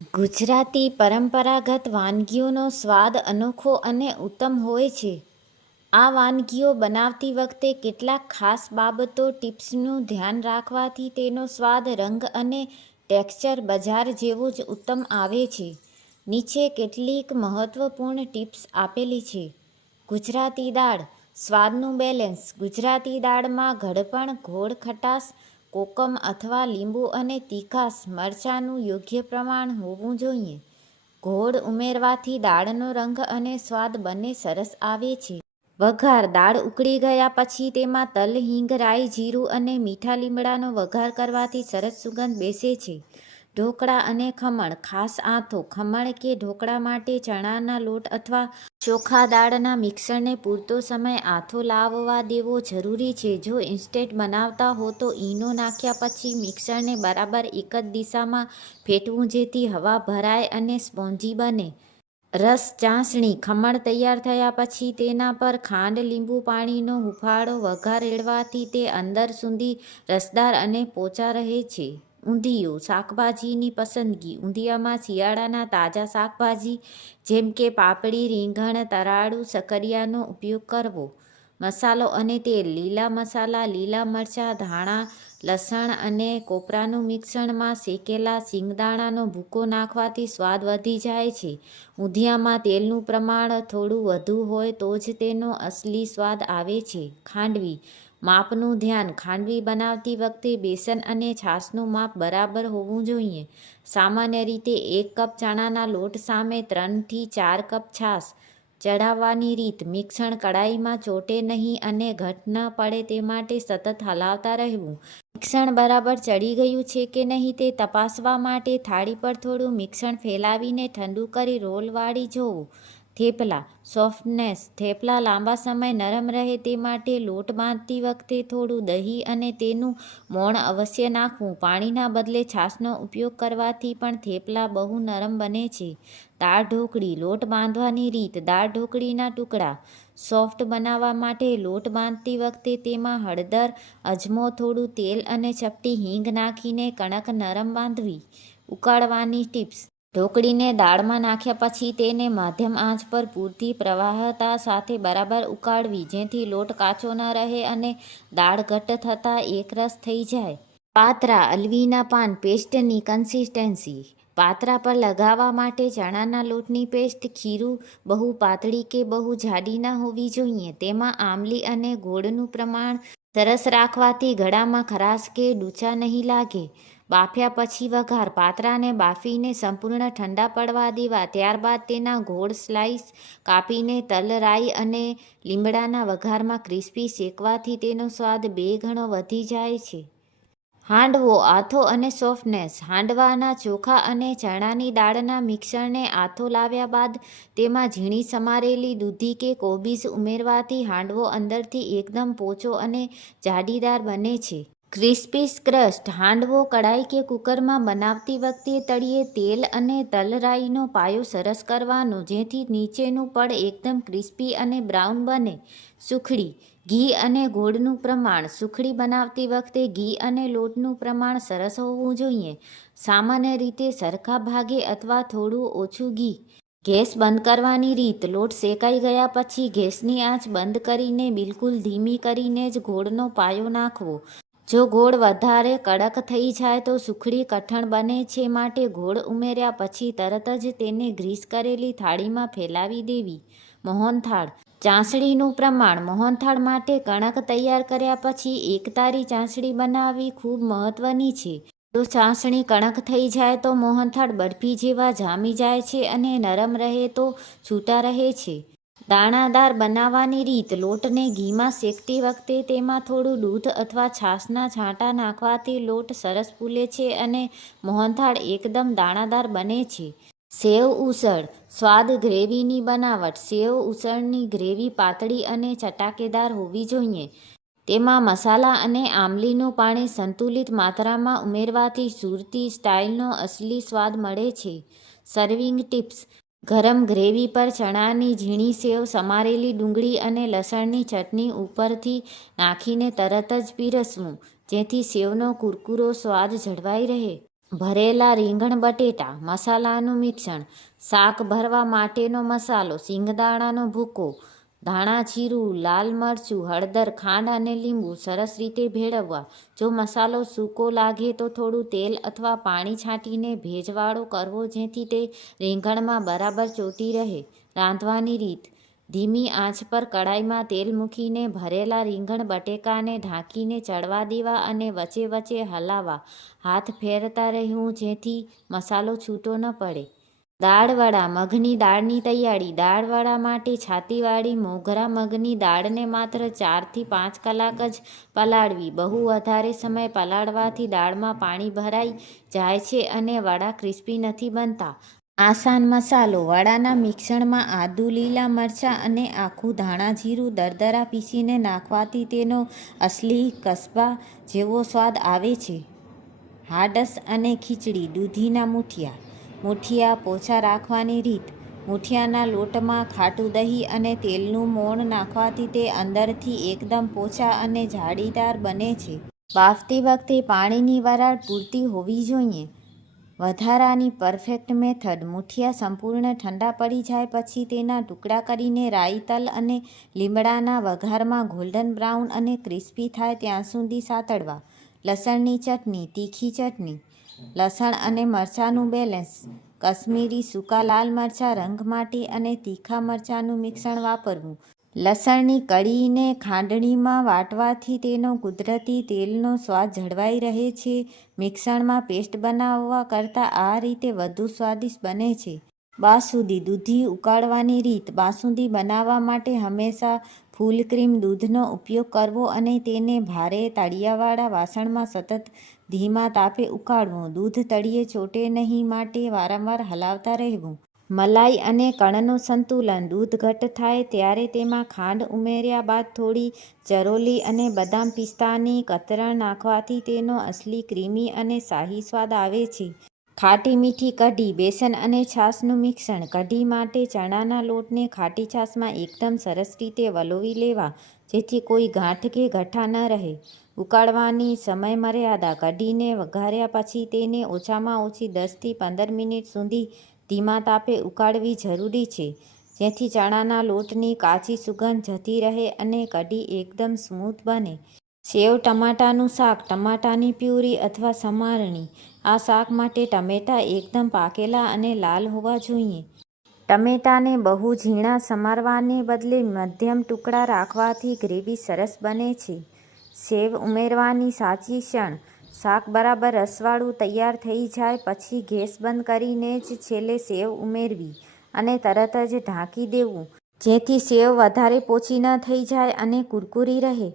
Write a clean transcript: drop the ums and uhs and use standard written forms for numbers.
ગુજરાતી પરંપરાગત વાનગીઓનો સ્વાદ અનોખો અને ઉત્તમ હોય છે. આ વાનગીઓ બનાવતી વખતે કેટલાક ખાસ બાબતો ટિપ્સનું ધ્યાન રાખવાથી તેનો સ્વાદ, રંગ અને ટેક્સચર બજાર જેવો જ ઉત્તમ આવે છે. નીચે કેટલીક મહત્વપૂર્ણ ટિપ્સ આપેલી છે. ગુજરાતી દાળ. સ્વાદનું બેલેન્સ. ગુજરાતી દાળમાં ઘડપણ, ગોળ, ખટાશ, કોકમ અથવા લીંબુ અને તીખાશ મરચાંનું યોગ્ય પ્રમાણ હોવું જોઈએ. ગોળ ઉમેરવાથી દાળનો રંગ અને સ્વાદ બંને સરસ આવે છે. વઘાર. દાળ ઉકળી ગયા પછી તેમાં તલ, હિંગ, રાઈ, જીરું અને મીઠા લીમડાનો વઘાર કરવાથી સરસ સુગંધ બેસે છે. ઢોકળા અને ખમણ. ખાસ આથો. ખમણ કે ઢોકળા માટે ચણાના લોટ અથવા ચોખા દાળના મિશ્રણને પૂરતો સમય આથો લાવવા દેવો જરૂરી છે. જો ઇન્સ્ટન્ટ બનાવતા હો તો ઈનો નાખ્યા પછી મિશ્રણને બરાબર એક જ દિશામાં ફેટવું જેથી હવા ભરાય અને સ્પોન્જી બને. રસ ચાસણી. ખમણ તૈયાર થયા પછી તેના પર ખાંડ, લીંબુ પાણીનો હૂંફાળો વઘાર રેડવાથી તે અંદર સુધી રસદાર અને પોચા રહે છે. ઊંધિયું. શાકભાજીની પસંદગી. ઊંધિયામાં શિયાળાના તાજા શાકભાજી જેમ કે પાપડી, રીંગણ, તરાળું, શક્કરિયાનો ઉપયોગ કરવો. મસાલો અને તેલ. લીલા મસાલા, લીલા મરચાં, ધાણા, લસણ અને કોપરાનું મિશ્રણમાં શેકેલા શિંગદાણાનો ભૂકો નાખવાથી સ્વાદ વધી જાય છે. ઊંધિયામાં તેલનું પ્રમાણ થોડું વધુ હોય તો જ તેનો અસલી સ્વાદ આવે છે. ખાંડવી. માપનું ધ્યાન. ખાંડવી બનાવતી વખતે બેસન અને છાશનું માપ બરાબર હોવું જોઈએ. સામાન્ય રીતે 1 કપ ચણાના લોટ સામે 3 થી 4 કપ છાશ. ચડાવવાની રીત. મિશ્રણ કડાઈમાં ચોંટે નહીં અને ઘટ્ટ ન પડે તે માટે સતત હલાવતા રહેવું. મિશ્રણ બરાબર ચડી ગયું છે કે નહીં તે તપાસવા માટે થાળી પર થોડું મિશ્રણ ફેલાવીને ઠંડુ કરી રોલ વાળી જોવું. થેપલા. સોફ્ટનેસ. થેપલા લાંબા સમય નરમ રહે તે માટે લોટ બાંધતી વખતે થોડું દહીં અને તેનું મોણ અવશ્ય નાખવું. પાણીના બદલે છાશનો ઉપયોગ કરવાથી પણ થેપલા બહુ નરમ બને છે. દાળ ઢોકળી. લોટ બાંધવાની રીત. દાળ ઢોકળીના ટુકડા સોફ્ટ બનાવવા માટે લોટ બાંધતી વખતે તેમાં હળદર, અજમો, થોડું તેલ અને ચપટી હિંગ નાખીને કણક નરમ બાંધવી. ઉકાળવાની ટિપ્સ. ઢોકળીને દાળમાં નાખ્યા પછી તેને મધ્યમ આંચ પર પૂરતી પ્રવાહતા સાથે બરાબર ઉકાળવી જેથી લોટ કાચો ન રહે અને દાળ ઘટ્ટ થતાં એકરસ થઈ જાય. પાતરા. અલવીના પાન પેસ્ટની કન્સિસ્ટન્સી. પાતરા પર લગાવવા માટે ચણાના લોટની પેસ્ટ ખીરું બહુ પાતળી કે બહુ જાડી ન હોવી જોઈએ. તેમાં આમલી અને ગોળનું પ્રમાણ સરસ રાખવાથી ગળામાં ખરાશ કે ડૂચા નહીં લાગે. બાફ્યા પછી વઘાર. પાતરાને બાફીને સંપૂર્ણ ઠંડા પડવા દેવા. ત્યારબાદ તેના ગોળ સ્લાઇસ કાપીને તલ, રાઈ અને લીમડાના વઘારમાં ક્રિસ્પી શેકવાથી તેનો સ્વાદ 2 ગણો વધી જાય છે. હાંડવો. આથો અને સોફ્ટનેસ. હાંડવાના ચોખા અને ચણાની દાળના મિશ્રણને આથો લાવ્યા બાદ તેમાં ઝીણી સમારેલી દૂધી કે કોબીજ ઉમેરવાથી હાંડવો અંદરથી એકદમ પોચો અને જાળીદાર બને છે. Crispy crust. હાંડવો કડાઈ કે કુકરમાં બનાવતી વખતે તળિયે તેલ અને તલ, રાઈનો પાયો સરસ કરવાનો જેથી નીચેનું પડ એકદમ ક્રિસ્પી અને બ્રાઉન બને. સુખડી. ઘી અને ગોળનું પ્રમાણ. સુખડી બનાવતી વખતે ઘી અને લોટનું પ્રમાણ સરસ હોવું જોઈએ. સામાન્ય રીતે સરખા ભાગે અથવા થોડું ઓછું ઘી. ગેસ બંધ કરવાની રીત. લોટ શેકાઈ ગયા પછી ગેસની આંચ બંધ કરીને બિલકુલ ધીમી કરીને જ ગોળનો પાયો નાખવો. જો ગોળ વધારે કડક થઈ જાય તો સુખડી કઠણ બને છે માટે ગોળ ઉમેર્યા પછી તરત જ તેને ગ્રીસ કરેલી થાળીમાં ફેલાવી દેવી. મોહનથાળ. ચાસણીનું પ્રમાણ. મોહનથાળ માટે કણક તૈયાર કર્યા પછી એકતારી ચાસણી બનાવવી ખૂબ મહત્વની છે. જો ચાસણી કણક થઈ જાય તો મોહનથાળ બરફી જેવા જામી જાય છે અને નરમ રહે તો છૂટા રહે છે. દાણાદાર બનાવવાની રીત. લોટને ઘીમાં શેકતી વખતે તેમાં થોડું દૂધ અથવા છાશના છાંટા નાખવાથી લોટ સરસ ફૂલે છે અને મોહનથાળ એકદમ દાણાદાર બને છે. સેવ ઉસળ. સ્વાદ. ગ્રેવીની બનાવટ. સેવ ઉસળની ગ્રેવી પાતળી અને ચટાકેદાર હોવી જોઈએ. તેમાં મસાલા અને આમલીનું પાણી સંતુલિત માત્રામાં ઉમેરવાથી સુરતી સ્ટાઇલનો અસલી સ્વાદ મળે છે. Serving tips. ગરમ ગ્રેવી પર ચણાની ઝીણી સેવ, સમારેલી ડુંગળી અને લસણની ચટણી ઉપરથી નાખીને તરત જ પીરસવું જેથી સેવનો કુરકુરો સ્વાદ જળવાઈ રહે. ભરેલા રીંગણ બટેટા મસાલાનું મિશ્રણ. શાક ભરવા માટેનો મસાલો: સિંગદાણાનો ભૂકો, ધાણા જીરું, લાલ મરચું, હળદર, ખાંડ અને લીંબુ સરસ રીતે ભેળવવા. જો મસાલો સૂકો લાગે તો થોડું તેલ અથવા પાણી છાંટીને ભેજવાળો કરવો જેથી તે રીંગણમાં બરાબર ચોંટી રહે. રાંધવાની રીત: ધીમી આંચ પર કડાઈમાં તેલ મૂકીને ભરેલા રીંગણ બટેકાને ઢાંકીને ચડવા દેવા અને વચ્ચે વચ્ચે હલાવવા. હાથ ફેરવતા રહેવું જેથી મસાલો છૂટો ન પડે. દાળવડા મગની દાળની તૈયારી: દાળવડા માટે છાતીવાળી મોગરા મગની દાળને માત્ર 4 થી 5 કલાક જ પલાળવી. બહુ વધારે સમય પલાળવાથી દાળમાં પાણી ભરાઈ જાય છે અને વડા ક્રિસ્પી નથી બનતા. આસાન મસાલો: વડાના મિશ્રણમાં આદુ, લીલા મરચાં અને આખું ધાણા જીરું દરદરા પીસીને નાખવાથી તેનો અસલી કસબા જેવો સ્વાદ આવે છે. હાડસ અને ખીચડી: દૂધીના મૂઠિયા. મૂઠિયા પોચા રાખવાની રીત: મૂઠિયાના લોટમાં ખાટું દહીં અને તેલનું મોણ નાખવાથી તે અંદરથી એકદમ પોચા અને જાળીદાર બને છે. બાફતી વખતે પાણીની વરાળ પૂરતી હોવી જોઈએ. વધારાની પરફેક્ટ મેથડ: મૂઠિયા સંપૂર્ણ ઠંડા પડી જાય પછી તેના ટુકડા કરીને રાઈ, તલ અને લીમડાના વઘારમાં ગોલ્ડન બ્રાઉન અને ક્રિસ્પી થાય ત્યાં સુધી સાતળવા. લસણની ચટણી: તીખી ચટણી. લસણ અને મરચાંનું બેલેન્સ: કશ્મીરી સૂકા લાલ મરચાં રંગ માટે અને તીખા મરચાંનું મિશ્રણ વાપરવું. લસણની કળીને ખાંડણીમાં વાટવાથી તેનો કુદરતી તેલનો સ્વાદ જળવાઈ રહે છે. મિશ્રણમાં પેસ્ટ બનાવવા કરતાં આ રીતે વધુ સ્વાદિષ્ટ બને છે. બાસુંદી દૂધી ઉકાળવાની રીત: બાસુંદી બનાવવા માટે હંમેશા ફૂલ ક્રીમ દૂધનો ઉપયોગ કરવો અને તેને ભારે તળિયાવાળા વાસણમાં સતત ધીમા તાપે ઉકાળવું. દૂધ તળિયે ચોંટે નહીં માટે વારંવાર હલાવતા રહેવું. મલાઈ અને કણનું સંતુલન: દૂધ ઘટ્ટ થાય ત્યારે તેમાં ખાંડ ઉમેર્યા બાદ થોડી ચરોલી અને બદામ પિસ્તાની કતરણ નાખવાથી તેનો અસલી ક્રીમી અને શાહી સ્વાદ આવે છે. ખાટી મીઠી કઢી બેસન અને છાશનું મિશ્રણ: કઢી માટે ચણાના લોટને ખાટી છાશમાં એકદમ સરસ રીતે વલોવી લેવા જેથી કોઈ ગાંઠ કે ગઠ્ઠા ન રહે. ઉકાળવાની સમયમર્યાદા: કઢીને વઘાર્યા પછી તેને ઓછામાં ઓછી 10 થી 15 મિનિટ સુધી ધીમા તાપે ઉકાળવી જરૂરી છે જેથી ચણાના લોટની કાચી સુગંધ જતી રહે અને કઢી એકદમ સ્મૂથ બને. સેવ ટમાટાનું શાક: ટમાટાની પ્યુરી અથવા સમારણી: આ શાક માટે ટમેટાં એકદમ પાકેલા અને લાલ હોવા જોઈએ. ટમેટાને બહુ ઝીણા સમારવાને બદલે મધ્યમ ટુકડા રાખવાથી ગ્રેવી સરસ બને છે. સેવ ઉમેરવાની સાચી ક્ષણ: શાક બરાબર રસવાળું તૈયાર થઈ જાય પછી ગેસ બંધ કરીને જ છેલ્લે સેવ ઉમેરવી અને તરત જ ઢાંકી દેવું જેથી સેવ વધારે પોચી ન થઈ જાય અને કુરકુરી રહે.